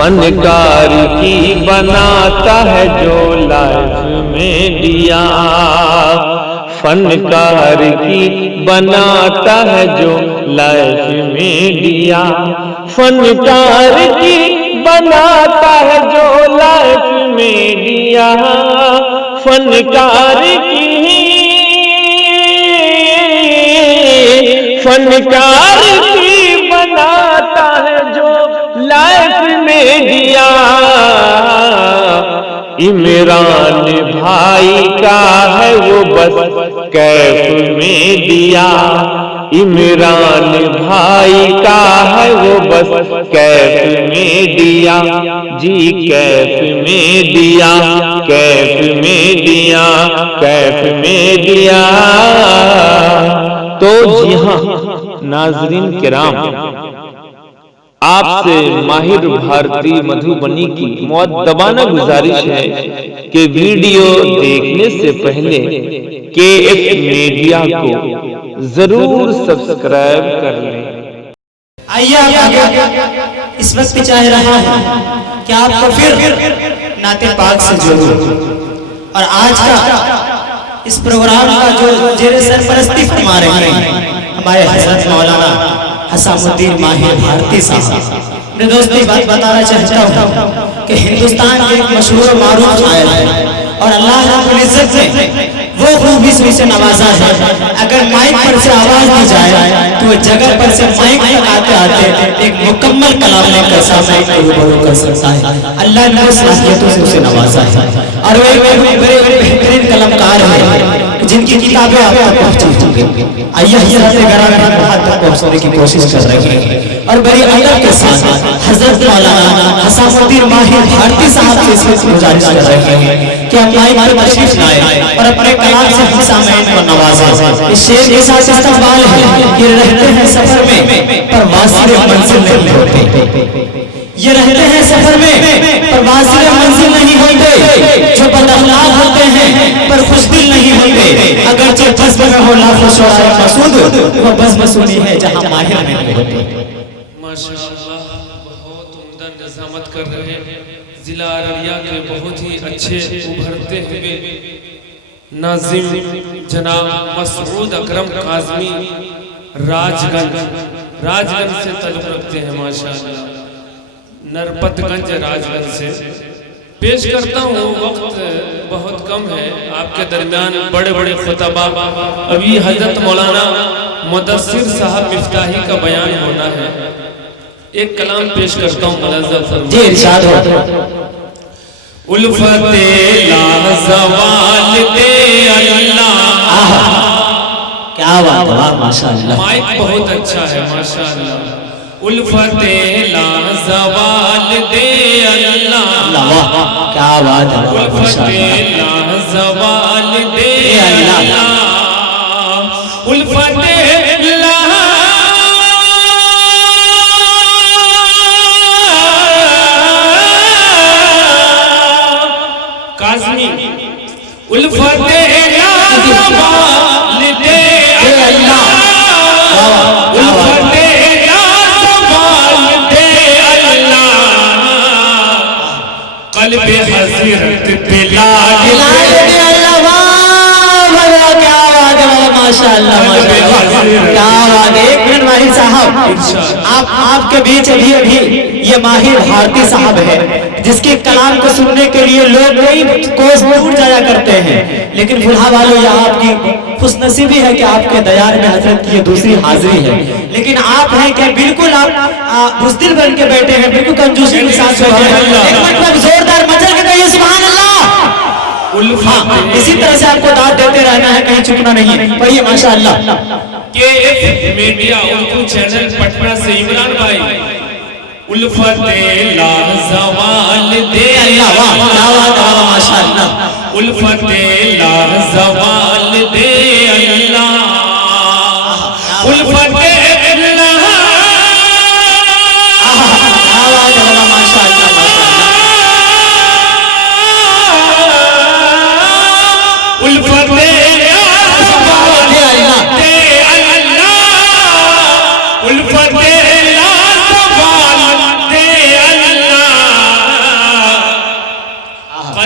फनकार की बनाता है जो लाइफ मीडिया, फनकार की बनाता है जो लाइफ मीडिया, फनकार की बनाता है जो लाइफ मीडिया, फनकार की बनाता है जो लाइफ मीडिया। इमरान भाई का है वो बस कैफ मीडिया, इमरान भाई का है वो बस Kaif media ji, Kaif media, Kaif media, Kaif media. तो जी हाँ नाजरीन किराम, आपसे माहिर भारती मधुबनी की मुअद्दबाना गुजारिश है कि वीडियो देखने से पहले KF मीडिया को जरूर सब्सक्राइब कर लें। आइए इस वक्त चाह रहा हूं कि आपको फिर नाते पाक से जोड़ूं और आज का इस प्रोग्राम का जो जेरे सरपरस्ती फरमा रहे हैं हमारे हजरत मौलाना हसामुद्दीन माहिर भारती साहब। मेरे दोस्तों बात बताना चाहता हूँ कि हिंदुस्तान के एक मशहूर मारूफ शायर है और अल्लाह रब्बुल इज्जत ने वो खूबी से नवाजा है। अगर माइक पर से आवाज दी जाए तो वो जगह पर से माइक तक आते आते एक मुकम्मल कलाम लेकर सामने रूबरू कर सकता है। अल्लाह ने उस सलाहियतों से उसे नवाजा है और वे बड़े बेहतरीन कलमकार हैं जिनकी किताबें आप तक पहुंची होंगी। आइए हजरत गरामी बात तक पहुंचने की कोशिश कर रहे हैं और बड़ी अदब के साथ हजरत मौलाना हसामुद्दीन माहिर भारती साहब से इस गुजारिश कर रहे हैं कि आप माइक पर तशरीफ लाएं और अपने कलाम से हम सामईन को नवाजें। इस शेर के साथ इस्तकबाल है कि रहते हैं सफर में पर वासिल मंजिल नहीं होते, ये रहते हैं सफर में पर वासिल मंजिल नहीं होते, जो बदअखलाक होते हैं पर खुशदिल नहीं होते। अगरचे बज़्म में हो लाखों शुआरा मसूद, वो बज़्म सुनी है जहां माहिर नहीं होते। माशाअल्लाह बहुत उम्दा निज़ामत कर रहे हैं। जिला अररिया के बहुत ही अच्छे उभरते हुए नाज़िम जनाब मसऊद अकरम काज़मी राजगंज से ताल्लुक़ रखते हैं माशाअल्लाह, नरपतगंज राजगंज से पेश करता हूँ। वक्त बहुत कम है, आपके दरमियान बड़े बड़े खुतबा, अभी हजरत मौलाना मुदस्सिर साहब मिफ्ताही का बयान होना है। एक कलाम पेश करता हूँ जी, इरशाद हो। उल्फते लाज़वाल दे अल्लाह, क्या बात है माशाअल्लाह, माइक बहुत अच्छा है माशाअल्लाह। उल्फते लाज़वाल दे अल्लाह, क्या बात है उल्फते लाज़वाल दे अल्लाह, उल्फते काज़मी उल्फते लाज़वाल दे अल्लाह, उल्फते लाज़वाल दे अल्लाह, क़ल्बे हज़रत पे लाग दे अल्लाह। माशाअल्लाह माशाअल्लाह, क्या बात है। एक मिनट माहिर साहब, आपके बीच अभी ये माहिर भारती साहब है जिसके कलाम को सुनने के लिए लोग कई कोस दूर जाया करते हैं, लेकिन फुलहा वालों यहाँ आपकी खुशनसीबी है कि आपके दयार में हजरत की ये दूसरी हाजिरी है। लेकिन आप हैं कि बिल्कुल आप बुज़दिल बन के बैठे हैं, बिल्कुल कंजूसी के साथ जोरदार मचल के कहिए सुभान अल्लाह। इसी तरह से आपको दाद देते रहना है, कहीं चुकना नहीं है। पढ़िए माशाअल्लाह। KF media Urdu channel Patna से इमरान भाई, उल्फते लाज़वाल दे अल्लाह, माशाअल्लाह, उल्फते लाज़वाल दे अल्लाह, उल्फते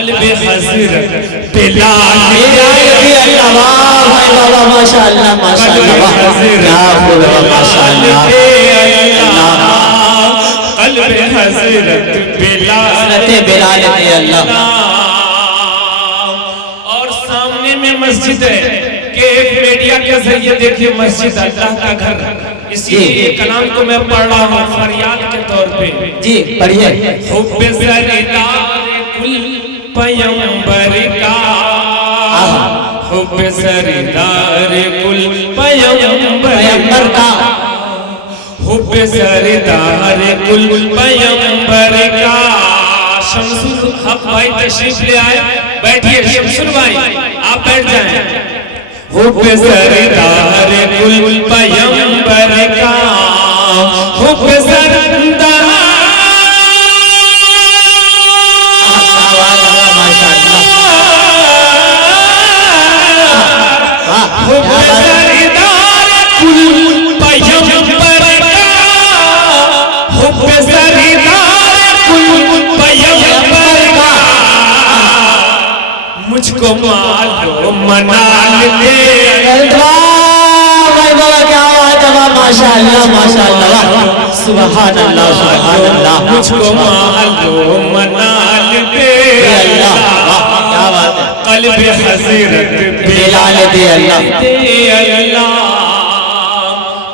कल्बे हजरत बिलाल भाई बाबा माशाअल्लाह माशाअल्लाह क्या खुदा माशाअल्लाह कल्बे हजरत बिलाल अल्लाह। और सामने में मस्जिद है कि एक मीडिया के जरिए देखिए मस्जिद अल्लाह का घर, इसीलिए कलाम को मैं पढ़ रहा हूँ फरियाद के तौर पे। जी पढ़िए। हुब्बे सरदार कुल पैगंबर का, हुब्बे सरदार कुल पैगंबर का, हुब्बे सरदार कुल पैगंबर का। शमसुल हक भाई तशरीफ ले आए, बैठिए शमसुल भाई आप बैठ जाएं। हुब्बे सरदार कुल पैगंबर का, हुब्बे सरदार मुझको मालूम मना ले भाई बाबा क्या बात है माशाअल्लाह माशाअल्लाह सुभान अल्लाह सुभान अल्लाह। मुझको मालूम मना ले अल्लाह क्या बात है। कल्बे हजरत बिलाल दे अल्लाह।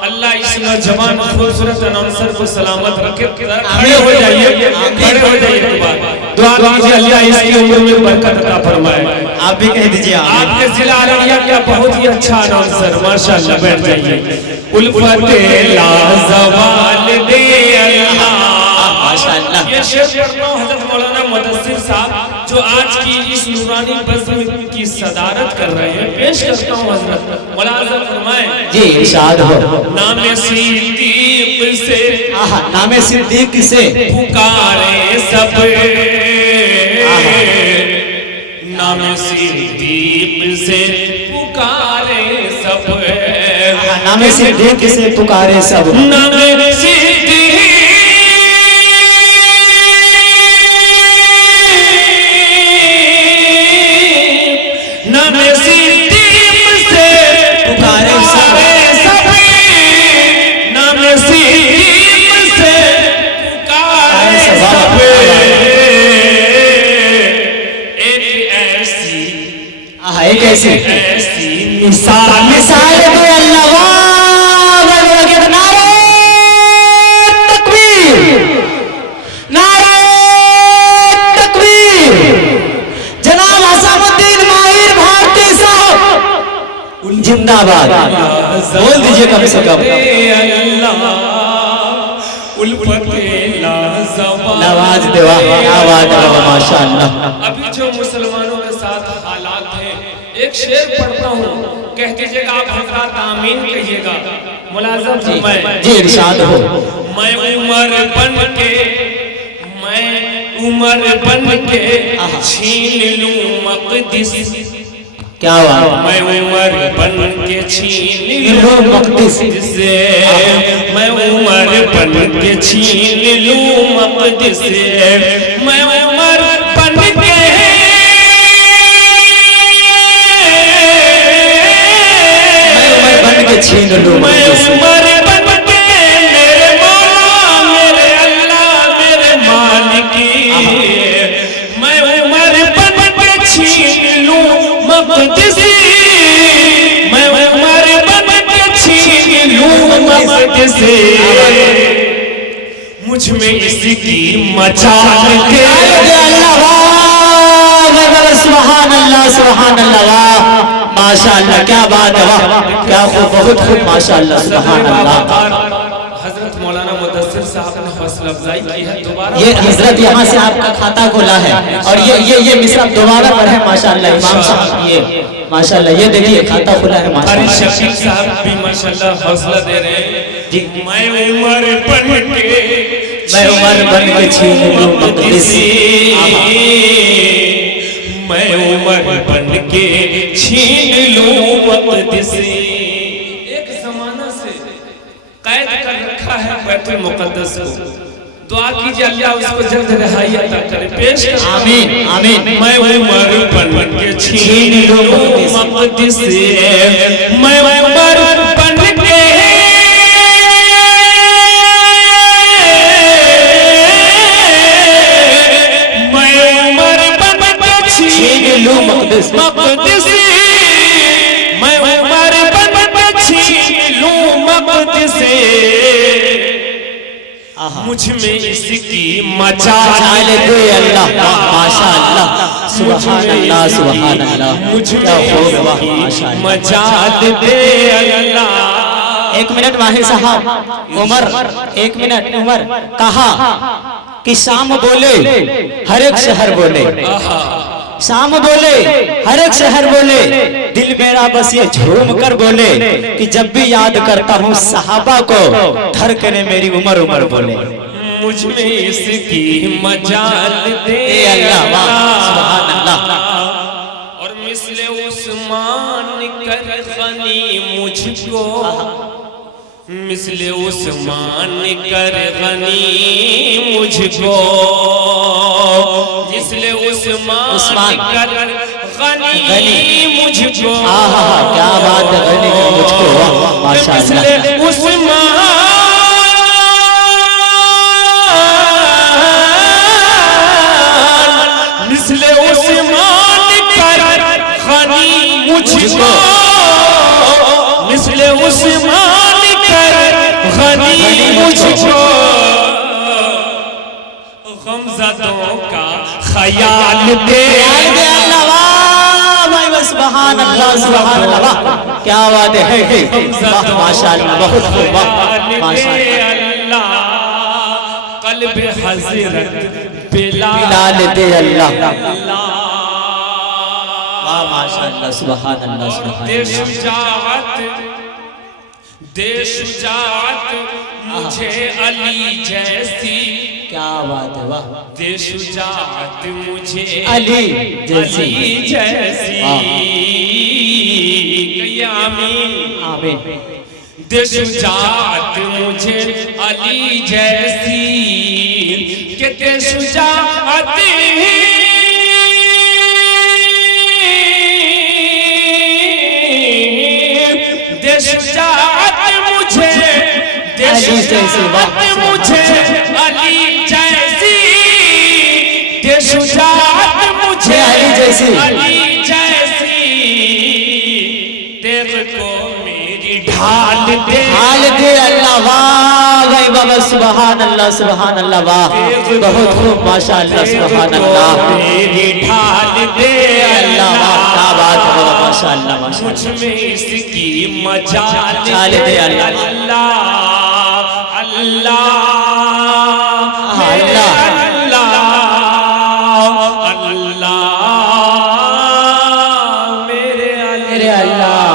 अल्लाह इस नौजवान खूबसूरत अनाउंसर को सलामत रखे। खड़े हो जाइए, खड़े हो जाइए। दुआ कीजिए अल्लाह इसकी उम्र में बरकत अता फरमाए। आप भी कह दीजिए आपके जिला अररिया का बहुत ही अच्छा अनाउंसर माशाअल्लाह, बैठ जाइए। उल्फते लाजवाल दे अल्लाह माशाअल्लाह। ये शेर पढ़ता हूं हजरत मौलाना मुदस्सिर साहब जो आज की इस नूरानी बज़्म की सदारत कर रहे हैं। पेश करता हूं हजरत मुलाज़ा फरमाएं। जी इरशाद हो। नामे सिद्दीक से, नामे सिद्दीक से पुकारे सब, नामे सिद्दीक से पुकारे सब, नामे सिद्दीक से पुकारे सब, नामे सिद्दीक, नामे सिद्दीक से पुकारे सब, नामे सिद्दीक से पुकारे सब। एक ऐसी मिसाल मिसाल दे अल्लाह। नारे तकबीर, नारे तकबीर। जनाब हसामुद्दीन माहिर भारती साहब जिंदाबाद। बोल दीजिए कम से कम। नवाज देवा आवाज माशाअल्लाह। अभी जो मुसलमानों के साथ हालात हैं, एक शेर पढ़ता हूँ, कह दीजिएगा आप हजरात आमीन कहिएगा। मुलाज़ा फरमाएं। जी इरशाद हो। मैं उमर बन के छीन लूं मक़दिस, क्या बात। मैं उमर बन के छीन लूं मक़दिस से, मैं उमर बन के छीन लूं मक़दिस से, मैं उमर बन के छीन लूं, मैं उमर बन के मेरे मौला मेरे अल्लाह मेरे मालिकी, मैं उमर बन के छीन लूं मक़दिस, मैं उमर बन के छीन लूं मक़दिस, मुझ में इसकी मचाल के सुभान अल्लाह सुभान अल्लाह माशाअल्लाह। क्या बात है, वाह क्या खूब, बहुत खूब माशाअल्लाह सुभान अल्लाह। हजरत मौलाना मुदस्सिर साहब ने हौसला अफजाई की है। दोबारा ये हजरत यहाँ से आपका खाता खोला है और ये मिसरा दोबारा पढ़े माशाअल्लाह। इमाम साहब ये माशाअल्लाह, ये देखिए खाता खुला है माशाअल्लाह। शफीक साहब भी माशाअल्लाह हौसला दे रहे हैं। मैं उमर बन के छीन लूं मक़दिस, मैं उमर बन के छीन लूं मक़दिस। एक जमाना से कैद कर रखा है बैतुल मुक़द्दस को, दुआ कीजिए अल्लाह उसको जल्द रिहाई अता करे। पेश आमीन आमीन। मैं उमर बन के छीन लूं मक़दिस से, मैं उमर बन के मक़दिस मक़दिस, मैं उमर बन के छीन लूं मक़दिस से, मुझ में इसकी मचाल दे अल्लाह। माशाअल्लाह, सुभान अल्लाह, सुभान अल्लाह, मुझ क्या खूब, वाह, में माशाअल्लाह। मचाल दे अल्लाह। एक मिनट माहिर साहब, उमर एक मिनट। उमर कहा कि शाम बोले हर एक शहर बोले, शाम बोले हर एक शहर बोले, दिल मेरा बस ये झूम कर बोले कि जब भी याद करता हूँ सहाबा को, धड़कने मेरी उमर उमर बोले। मुझ में इसकी मजाल दे अल्लाह, सुभान अल्लाह। और मिसले उस्मान कर गनी मुझको, मिसले उस्मान कर गनी मुझको, मिसले उस्मान कर गनी मुझको। क्या बात है, गनी मुझको, माशाअल्लाह। मिसले उस्मान मुझको, मिसले उस्मान कर गनी मुझको, गमज़दों का ख्याल दे अल्लाह। वाह, सुभान अल्लाह, सुभान अल्लाह, क्या बात है, माशाअल्लाह, बहुत खूब, माशाअल्लाह। क़ल्ब हज़रत बिलाल दे अल्लाह, माशाअल्लाह, सुभान अल्लाह, सुभान दे शुजाअत मुझे अली जैसी, क्या बात है, वाह। दे शुजाअत मुझे अली जैसी, आमीन आमीन। दे शुजाअत मुझे अली जैसी, के दे शुजाअत मुझे अली जैसी, दे शुजाअत मुझे अली जैसी, अली जैसी, तेग को मेरी ढाल दे अल्लाह। वाह भाई बाबा, सुभान अल्लाह, सुभान अल्लाह, वाह, बहुत खूब, माशाअल्लाह, सुभान अल्लाह। मेरी ढाल दे अल्लाह, वाह, क्या बात है बाबा, माशाअल्लाह, मुझ माशाअल्लाह। में इसकी मजाल दे अल्लाह, अल्लाह मेरे अल्लाह,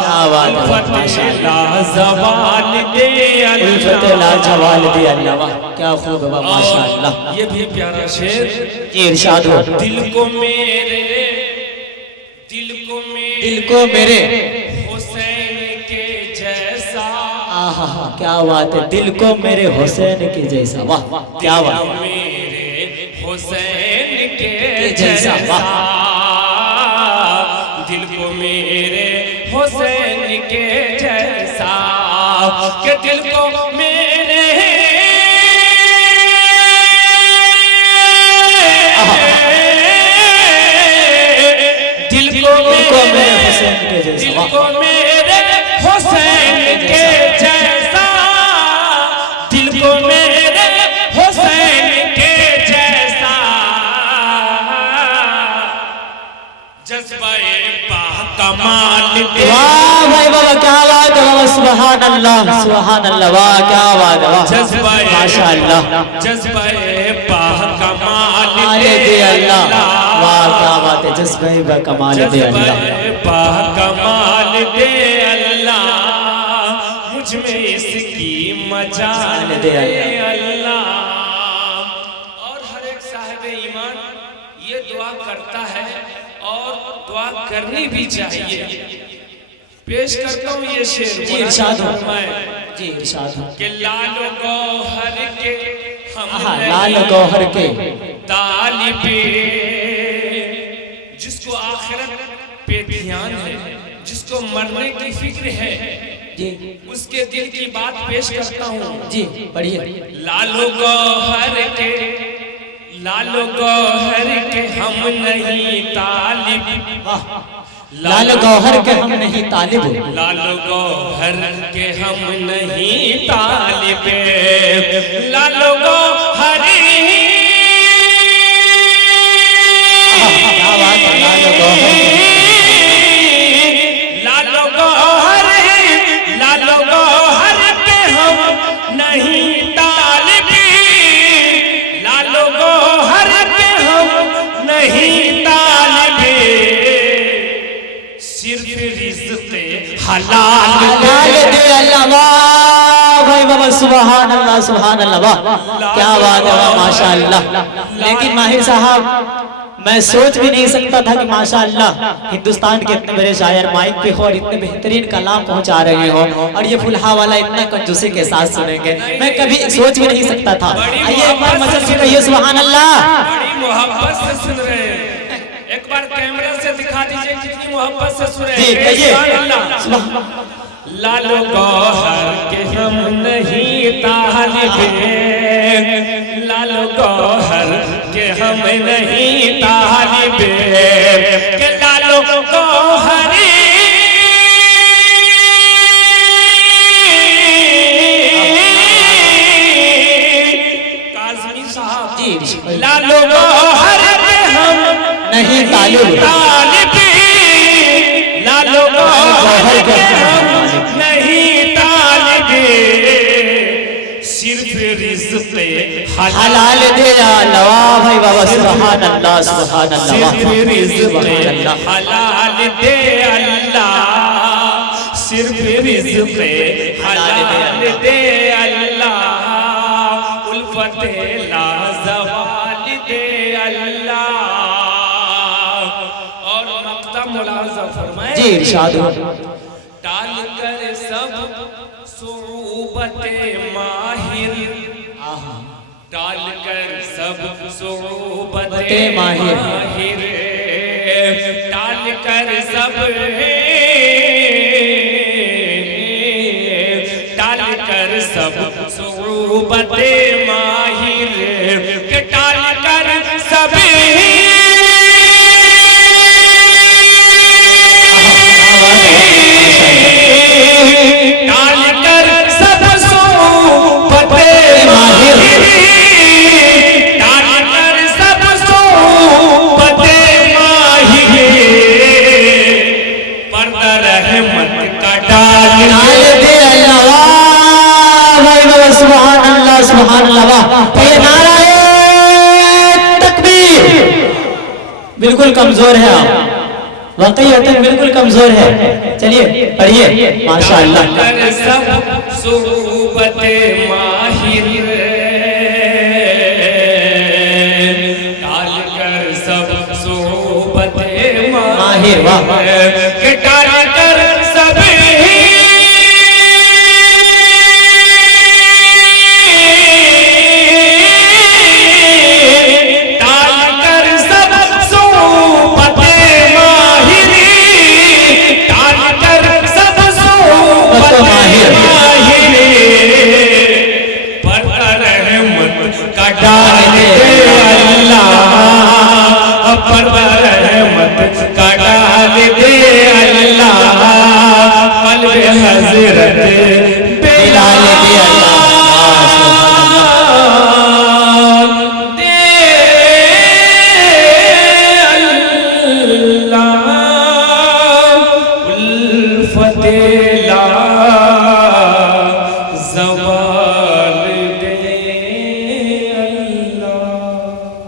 क्या बात है, माशाअल्लाह। ज़बान दे लाजवाब दे अल्लाह, वाह, क्या खूब है, माशाअल्लाह। ये भी प्यारा शेर, जी इरशाद हो। दिल को मेरे हुसैन के जैसा, क्या बात है, दिल को मेरे हुसैन के जैसा, वाह, क्या बात है, मेरे हुसैन के जैसा, जैसा, दिल को मेरे हुसैन के जैसा, के दिल को मेरे मेरे हुसैन के जैसा, दिल को मेरे हुसैन के जैसा, दिल को मेरे हुसैन के जैसा, जज्बा-ए बाकमाल दे। वाह भाई बाबा, क्या बात है बाबा, सुभान अल्लाह, सुभान अल्लाह, वाह, क्या बात है, वाह, जज्बा-ए माशाअल्लाह। जज्बा-ए बाकमाल दे अल्लाह, वाह, क्या बात है, जज्बा-ए बाकमाल दे अल्लाह, बाकमाल दे अल्लाह, मुझ में इसकी मजाल दे अल्लाह। और हर एक साहिब ईमान ये दुआ करता है और दुआ करनी भी चाहिए। पेश करता हूँ ये शेर, जी इरशाद हो, मैं जी इरशाद हो। कि लाल गौहर के लाल गौहर के तालिबे, जिसको आखिरत पे ध्यान है, जिसको मरने की फिक्र है जी, उसके दिल की बात पेश करता हूँ जी पढ़िए। लालो गौहर के, लालो गौहर के हम नहीं तालिब, लाल गौहर के हम नहीं तालिब, लालो गौहर के हम नहीं तालिब, लालो गौहर, क्या बात है, लाल गौहर, लालो गौहर, लालो गौहर के हम नहीं तालिब, लालो गौहर के हम नहीं तालिब, सिर्फ रिज़्क़े हलाल हलाल दे अल्लाह। वाह भाई बाबा, सुभान अल्लाह, सुभान अल्लाह, वाह क्या बात है, वाह माशाअल्लाह। लेकिन माहिर साहब, मैं सोच भी नहीं सकता था कि माशाअल्लाह हिंदुस्तान के इतने बड़े शायर माइक पे हो और इतने बेहतरीन कलाम पहुंचा रहे हो, और ये फुलहा वाला इतना कंजूसी के साथ सुनेंगे, मैं कभी सोच भी नहीं सकता था। आइए एक बार मदद से कहिए सुभान अल्लाह। बड़ी मोहब्बत से सुन रहे हैं, एक बार कैमरे से दिखा दीजिए कितनी मोहब्बत से सुन रहे जी हैं। कहिए। लालो गौहर के हम नहीं तालिब, लालो गौहर के हम नहीं तालिब, के लालो गौहर, काज़मी साहब जी, लालो गौहर के हम नहीं तालिब, लालो गौहर के हम नहीं तालिब, सिर्फ रिज़्क़े हलाल दे अल्लाह। भाई बाबा सुभान अल्लाह, सुभान अल्लाह, सिर्फ रिज़्क़े हलाल दे अल्लाह, सिर्फ रिज़्क़े हलाल दे अल्लाह, उल्फ़ते लाज़वाल दे अल्लाह। और मक़ता मुलाज़ा फरमाए जी इरशाद हो। टाल कर सब सोबते माहिर, टाल कर सब सोबते माहिर, टाल कर सब, टाल कर सब सोबते माहिर, के टाल कर सब, टाल कर सब सोबते माहिर, टाल कर सब सोबते माहिर, पर्दा रहमत का डाल दे अल्लाह। भाई बाबा सुभान अल्लाह, सुभान अल्लाह। ये नाराए तकबीर। बिल्कुल कमजोर है आप, वाकईतन बिल्कुल कमजोर है। चलिए पढ़िए माशाअल्लाह। कर सब सोबते माहिर, टाल कर सब सोबते माहिर, वाह। के टाल कर सब, टाल कर सब सोबते माहिर, टाल कर सब सोबते माहिर, पर्दा रहमत का डाल दे अल्लाह, पर्दा रहमत का डाल दे अल्लाह, क़ल्ब हज़रत बिलाल दे अल्लाह, उल्फ़ते